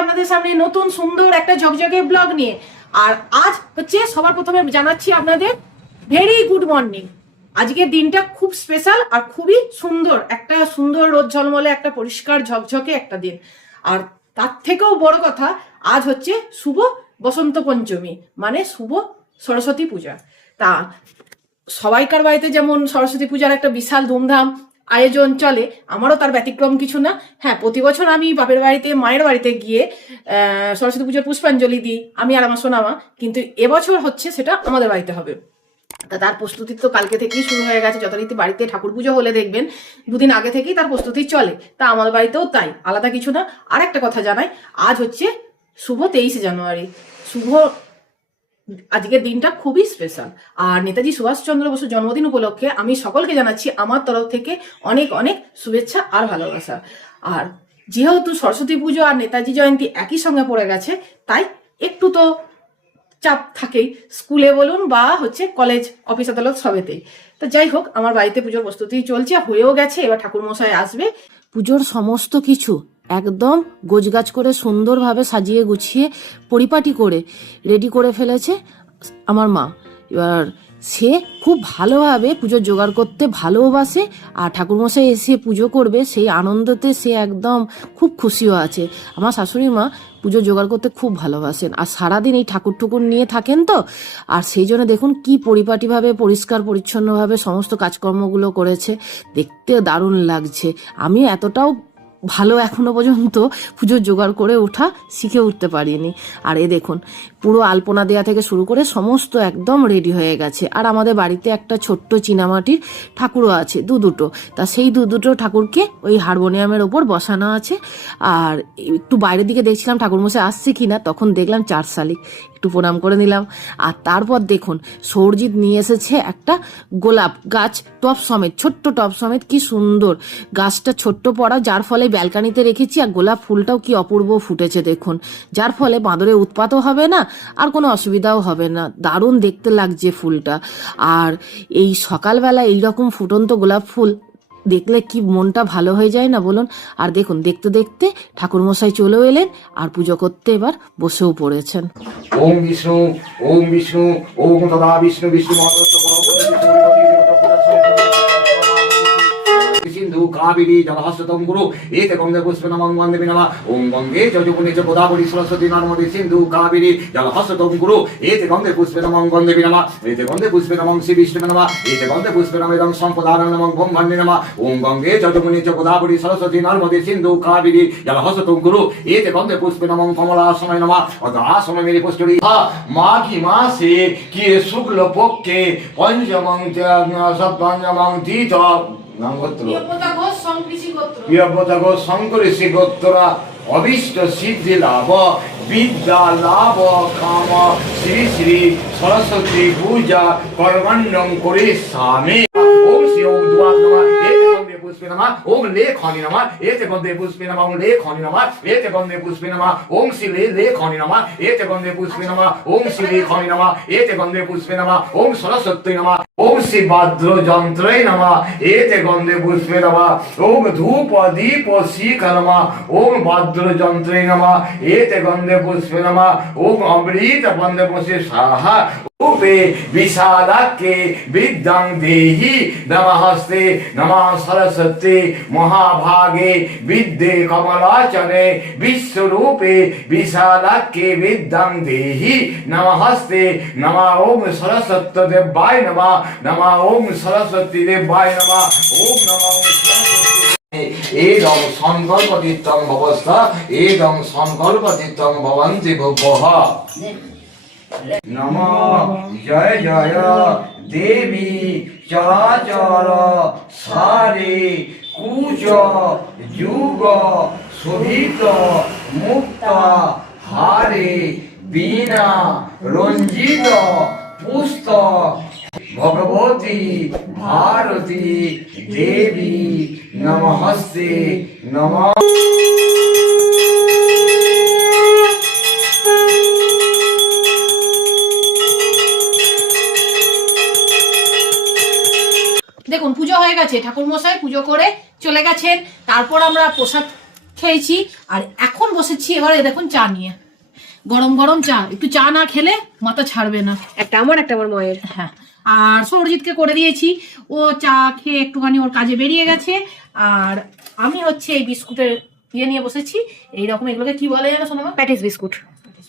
আপনাদের সামনে নতুন সুন্দর একটা ঝকঝকে ব্লগ নিয়ে। আর আজ হচ্ছে সবার প্রথমে জানাচ্ছি আপনাদের ভেরি গুড মর্নিং। আজকের দিনটা খুব স্পেশাল আর খুবই সুন্দর, একটা সুন্দর রোদ ঝলমলে একটা পরিষ্কার ঝকঝকে একটা দিন। আর তার থেকেও বড় কথা, আজ হচ্ছে শুভ বসন্ত পঞ্চমী, মানে শুভ সরস্বতী পূজা। তা সবাইকার বাড়িতে যেমন সরস্বতী পূজার একটা বিশাল ধুমধাম আয়োজন চলে, আমারও তার ব্যতিক্রম কিছু না। হ্যাঁ, প্রতি বছর আমি বাপের বাড়িতে মায়ের বাড়িতে গিয়ে সরস্বতী পুজোর পুষ্পাঞ্জলি দিই, আমি আর আমার সোনামা। কিন্তু এবছর হচ্ছে সেটা আমাদের বাড়িতে হবে। তা তার প্রস্তুতি তো কালকে থেকেই শুরু হয়ে গেছে। যথারীতি বাড়িতে ঠাকুর পুজো হলে দেখবেন দুদিন আগে থেকেই তার প্রস্তুতি চলে, তা আমাদের বাড়িতেও তাই, আলাদা কিছু না। আর একটা কথা জানাই, আজ হচ্ছে শুভ 23শে জানুয়ারি, শুভ আজকের দিনটা খুবই স্পেশাল। আর নেতাজি সুভাষচন্দ্র বসুর জন্মদিন উপলক্ষে আমি সকলকে জানাচ্ছি আমার তরফ থেকে অনেক অনেক শুভেচ্ছা আর ভালোবাসা। আর যেহেতু সরস্বতী পুজো আর নেতাজি জয়ন্তী একই সঙ্গে পড়ে গেছে, তাই একটু তো চাপ থাকেই, স্কুলে বলুন বা হচ্ছে কলেজ অফিস আদালত সবেতেই। তো যাই হোক, আমার বাড়িতে পুজোর প্রস্তুতি চলছে, হয়েও গেছে। এবার ঠাকুর মশাই আসবে, পুজোর সমস্ত কিছু একদম গোছগাছ করে সুন্দরভাবে সাজিয়ে গুছিয়ে পরিপাটি করে রেডি করে ফেলেছে আমার মা। এবার সে খুব ভালোভাবে পুজোর জোগাড় করতে ভালোবাসে, আর ঠাকুরমশাই এসে পুজো করবে সেই আনন্দতে সে একদম খুব খুশিও আছে। আমার শাশুড়ি মা পুজো জোগাড় করতে খুব ভালোবাসেন, আর সারাদিন এই ঠাকুর ঠুকুর নিয়ে থাকেন তো। আর সেই জন্য দেখুন কি পরিপাটিভাবে পরিষ্কার পরিচ্ছন্নভাবে সমস্ত কাজকর্মগুলো করেছে, দেখতে দারুণ লাগছে। আমি এতটাও ভালো এখনো পর্যন্ত পুজোর জোগাড় করে ওঠা শিখে উঠতে পারিনি। আর এ দেখুন, পুরো আলপনা দেওয়া থেকে শুরু করে সমস্ত একদম রেডি হয়ে গেছে। আর আমাদের বাড়িতে একটা ছোট্ট চীনামাটির ঠাকুরও আছে, দুটো। তা সেই দুটো ঠাকুরকে ওই হারমোনিয়ামের ওপর বসানো আছে। আর একটু বাইরের দিকে দেখছিলাম ঠাকুরমশাই আসছে কিনা, তখন দেখলাম 4 শালিক, একটু প্রণাম করে নিলাম। আর তারপর দেখুন সৌরজিৎ নিয়ে এসেছে একটা গোলাপ গাছ, টপ সমেত, ছোট্ট টপ সমেত, কি সুন্দর গাছটা, ছোট্ট পড়া, যার ফলে ব্যালকানিতে রেখেছি। আর গোলাপ ফুলটাও কি অপূর্ব ফুটেছে দেখুন, যার ফলে বাঁদরের উৎপাতও হবে না আর কোনো অসুবিধাও হবে না। দারুণ দেখতে লাগছে ফুলটা। আর এই সকালবেলা এইরকম ফুটন্ত গোলাপ ফুল দেখলে কি মনটা ভালো হয়ে যায় না বলুন। আর দেখুন, দেখতে দেখতে ঠাকুরমশাই চলেও এলেন আর পুজো করতে এবার বসেও পড়েছেন। ওম বিষ্ণু, ওম বিষ্ণু, ওম তদা বিষ্ণু বিষ্ণু সিন্ধু কাবেরী জলহস্তম গুরু এতে গঙ্গে পুষ্পে নমঃ বন্দে নমঃ। ওম গঙ্গে চ যমুনে চ গোদাবরী সরস্বতী নর্মদে সিন্ধু কাবেরী জলহস্তম গুরু এতে গঙ্গে পুষ্পে নমঃ বন্দে নমঃ। এতে গঙ্গে পুষ্পে নমঃ শ্রী বিষ্ণু নমঃ। এতে গঙ্গে পুষ্পে নমঃ ইদং সম্পদানং নমঃ ওম বন্দে নমঃ। ওম গঙ্গে চ যমুনে চ গোদাবরী সরস্বতী নর্মদে সিন্ধু কাবেরী জলহস্তম গুরু এতে গঙ্গে পুষ্পে নমঃ কমলাসনায় নমঃ। অদাসময় মেরে পুষ্করী মাঘী মাসে কি শুক্ল পক্ষে পঞ্চমং সপ্তমং তীর্থ শঙ্করী গোত্রা অভীষ্ট সিদ্ধি লাভ বিদ্যা লাভ কাম শ্রী শ্রী সরস্বতী পূজা কর্মণ্যং করে স্বামী। ওম শ্রী ওম দুয়াত নমঃ। এতে গন্ধে পুষ্পে নমঃ। ওম লেখনি নমঃ। এতে গন্ধে পুষ্পে নমঃ। ওম লেখনি নমঃ। এতে গন্ধে পুষ্পে নমঃ। ওম শ্রী লেখনি নমঃ। এতে গন্ধে পুষ্পে নমঃ। ওম শ্রী লেখনি নমঃ। এতে গন্ধে পুষ্পে নমঃ। ওম সরস্বতী নমঃ। ওম শ্রী বাদ্র যন্ত্রে নমঃ। এতে গন্ধে পুষ্পে নমঃ। ওম ধূপ দীপ শিখ নমঃ। ওম বাদ্র যন্ত্রে নমঃ। এতে গন্ধে পুষ্পে নমঃ। ওম অমৃত বন্দে পুষ্পে সাহা রূপে বিশালাকে বিদ্যাং দেহি নমস্তে নমঃ সরস্বতী মহাভাগে বিদ্যে কমলাচনে বিশ্বরূপে বিশালাকে বিদ্যাং দেহি নমস্তে নমঃ। ওম সরস্বতী দেবায় নমঃ। নমঃ ওম সরস্বতী দেবায় নমঃ। ওম নমঃ এদং সংকল্পদিত্যং ভবস্থা এদং সংকল্পদিত্যং ভবন্তি ভুবঃ। নমঃ জয় জয় দেবী চরাচর সারে কুচ যুগ শোভিত মুক্তা হারে বীণা রঞ্জিত পুস্তক ভগবতী ভারতী দেবী নমস্তে নমঃ। দেখুন পুজো হয়ে গেছে, ঠাকুর মশাই পুজো করে চলে গেছেন। তারপর আমরা প্রসাদ খেয়েছি আর এখন বসেছি এবারে দেখুন চা নিয়ে, গরম গরম চা। একটু চা না খেলে মাথা ছাড়বে না। একটা আমার মায়ের। হ্যাঁ, আর সৌরজিৎকে করে দিয়েছি, ও চা খেয়ে একটুখানি ওর কাজে বেরিয়ে গেছে। আর আমি হচ্ছে এই বিস্কুটের ইয়ে নিয়ে বসেছি, এইরকম এগুলোকে কি বলে যেন শোনো? Patties biscuit.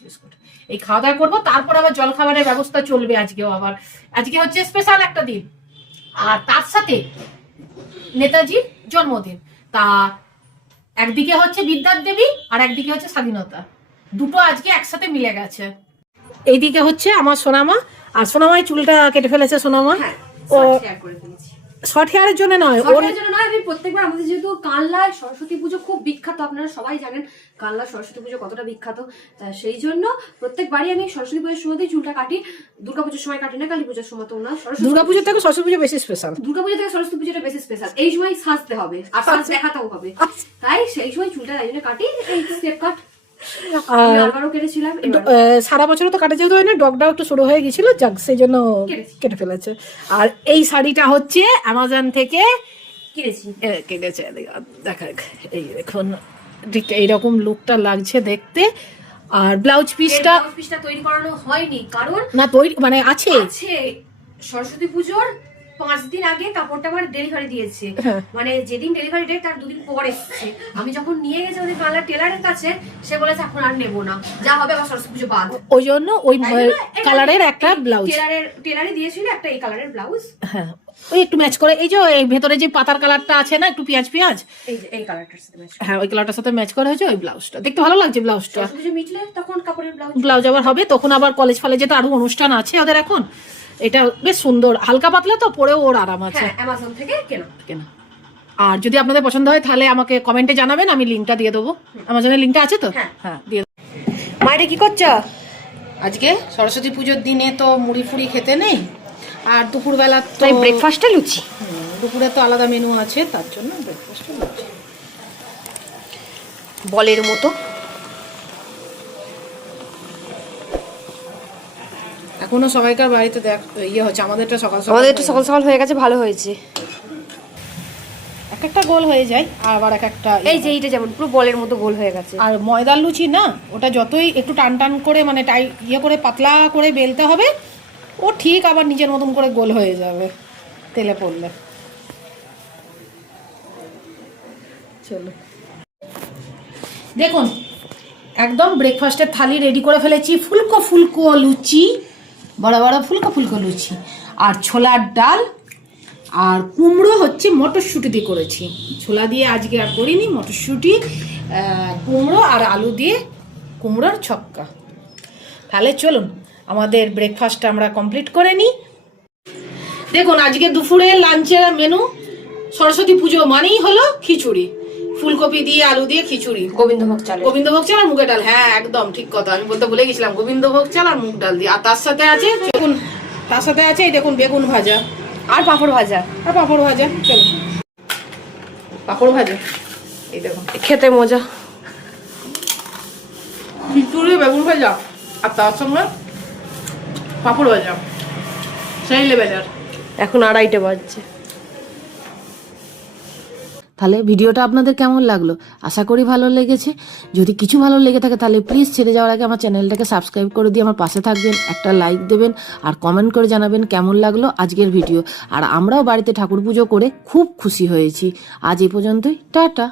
বিস্কুট এই খাওয়া দাওয়া করবো, তারপর আবার জল খাবারের ব্যবস্থা চলবে আজকেও। আবার আজকে হচ্ছে স্পেশাল একটা দিন, আর তার সাথে নেতাজির জন্মদিন। তা একদিকে হচ্ছে বিদ্যার দেবী আর একদিকে হচ্ছে স্বাধীনতা, দুটো আজকে একসাথে মিলে গেছে। এইদিকে হচ্ছে আমার সোনামা, আর সোনামাই চুলটা কেটে ফেলেছে সোনামা। হ্যাঁ, ও শেয়ার করে দিয়েছি। শর্ট হেয়ারের জন্য নয়, ওর সরকারের জন্য নয়, আমি প্রত্যেকবার আমাদের যেহেতু কানলায় সরস্বতী পুজো খুব বিখ্যাত, আপনারা সবাই জানেন কানলা সরস্বতী পুজো কতটা বিখ্যাত। তা সেই জন্য প্রত্যেকবারই আমি সরস্বতী পুজোর সময়তেই চুলটা কাটি। দুর্গাপুজোর সময় কাটি না, কালী পুজোর সময় তো না। দুর্গাপুজোর থেকে সরস্বতী পুজো বেশি স্পেশাল। দুর্গাপুজো থেকে সরস্বতী পুজোটা বেশি স্পেশাল। এই সময় সাজতে হবে আর সাজ দেখাতেও হবে, তাই সেই সময় চুলটা তাই জন্য কাটি। এই স্টেপ কাট আবারও কেটেছিলাম। সারা বছর তো কাটে যেহেতু হয় না, ডগটাও একটু শুরু হয়ে গেছিল, যাক সেই জন্য কেটে ফেলেছে। আর এই শাড়িটা হচ্ছে অ্যামাজন থেকে কিনেছি, কেটেছে। দেখা এই দেখুন, ঠিক এইরকম লুকটা লাগছে দেখতে। আর ব্লাউজ পিসটা তৈরি করানো হয়নি কারণ না, তৈরি মানে আছে সরস্বতী পুজোর 5 দিন আগে কাপড়টা আমার ডেলিভারি দিয়েছে। মানে যেদিন ডেলিভারি ডেট তার 2 দিন পর এসেছে। আমি যখন নিয়ে গেছি ওদের কালার টেলারের কাছে, সে বলেছে এখন আর নেবো না, যা হবে আবার সরস্বতী পুজো বাদ। ওই জন্য ওই কালারের একটা ব্লাউজ টেলারে দিয়েছিল, একটা এই কালারের ব্লাউজ। হ্যাঁ, ওই একটু ম্যাচ করে, এই যে এই ভেতরে যে পাতার কালারটা আছে না, একটু পেঁয়াজ পেঁয়াজ, এই কালারটার সাথে ম্যাচ। হ্যাঁ, ওই কালারটার সাথে ম্যাচ করা হয়েছে। ওই ব্লাউজটা দেখতে ভালো লাগছে। ব্লাউজটা সরস্বতী পুজো মিটলে তখন কাপড়ের ব্লাউজ আবার হবে, তখন আবার কলেজ ফলেজে তো আরো অনুষ্ঠান আছে ওদের এখন। এটা বেশ সুন্দর, হালকা পাতলা তো, পরেও ওর আরাম আছে। হ্যাঁ, অ্যামাজন থেকে কেনা। আর যদি আপনাদের পছন্দ হয় তাহলে আমাকে কমেন্টে জানাবেন, আমি লিঙ্কটা দিয়ে দেবো। অ্যামাজনের লিঙ্কটা আছে তো? হ্যাঁ, দিয়ে দেবো। মায়েরা কি করছো আজকে? সরস্বতী পুজোর দিনে তো মুড়ি ফুড়ি খেতে নেই, আর দুপুরবেলা তো ব্রেকফাস্টে লুচি। দুপুরে তো আলাদা মেনু আছে, তার জন্য ব্রেকফাস্টে লুচি। বলের মতো এখনো সবাইকার বাড়িতে ইয়ে হচ্ছে, আমাদেরটা সকাল সকাল হয়ে গেছে, ভালো হয়েছে। এক একটা গোল হয়ে যায়, আবার এক একটা এই যে এইটা যেমন পুরো বলের মতো গোল হয়ে গেছে। আর ময়দার লুচি না, ওটা যতই একটু টান টান করে মানে ইয়ে করে পাতলা করে বেলতে হবে, ও ঠিক আবার নিজের মতন করে গোল হয়ে যাবে তেলে পড়লে। চলো দেখুন, একদম ব্রেকফাস্টের থালি রেডি করে ফেলেছি। ফুলকো ফুলকো লুচি, বড় বড় ফুলকো ফুলকো লুচি, আর ছোলার ডাল, আর কুমড়ো হচ্ছে মটরশুঁটি দিয়ে করেছি। ছোলা দিয়ে আজকে আর করিনি, মটরশুঁটি, কুমড়ো আর আলু দিয়ে কুমড়োর ছক্কা। তাহলে চলুন আমাদের ব্রেকফাস্টটা আমরা কমপ্লিট করে নিই। দেখুন, আজকে দুপুরে লাঞ্চের মেনু, সরস্বতী পুজো মানেই হলো খিচুড়ি, ফুলকপি দিয়ে আলু দিয়ে খিচুড়ি, গোবিন্দভোগ চাল আর মুগের ডাল। হ্যাঁ, একদম ঠিক কথা, আমি বলতে ভুলে গেছিলাম, গোবিন্দভোগ চাল আর মুগ ডাল দিয়ে। আর তার সাথে আছে দেখুন, এই দেখুন বেগুন ভাজা আর পাঁপড় ভাজা। চলো পাঁপড় ভাজা, এই দেখুন খেতে মজা। খিচুড়ি বেগুন ভাজা আর তার সঙ্গে পাঁপড় ভাজা, সেই লেভেলের। এখন 2:30 বাজছে। তাহলে ভিডিওটা আপনাদের কেমন লাগলো? আশা করি ভালো লেগেছে। যদি কিছু ভালো লেগে থাকে তাহলে প্লিজ ছেড়ে যাওয়ার আগে আমার চ্যানেলটাকে সাবস্ক্রাইব করে দিয়ে আমার পাশে থাকবেন, একটা লাইক দেবেন, আর কমেন্ট করে জানাবেন কেমন লাগলো আজকের ভিডিও। আর আমরাও বাড়িতে ঠাকুর পুজো করে খুব খুশি হয়েছি। আজ এই পর্যন্তই, টাটা।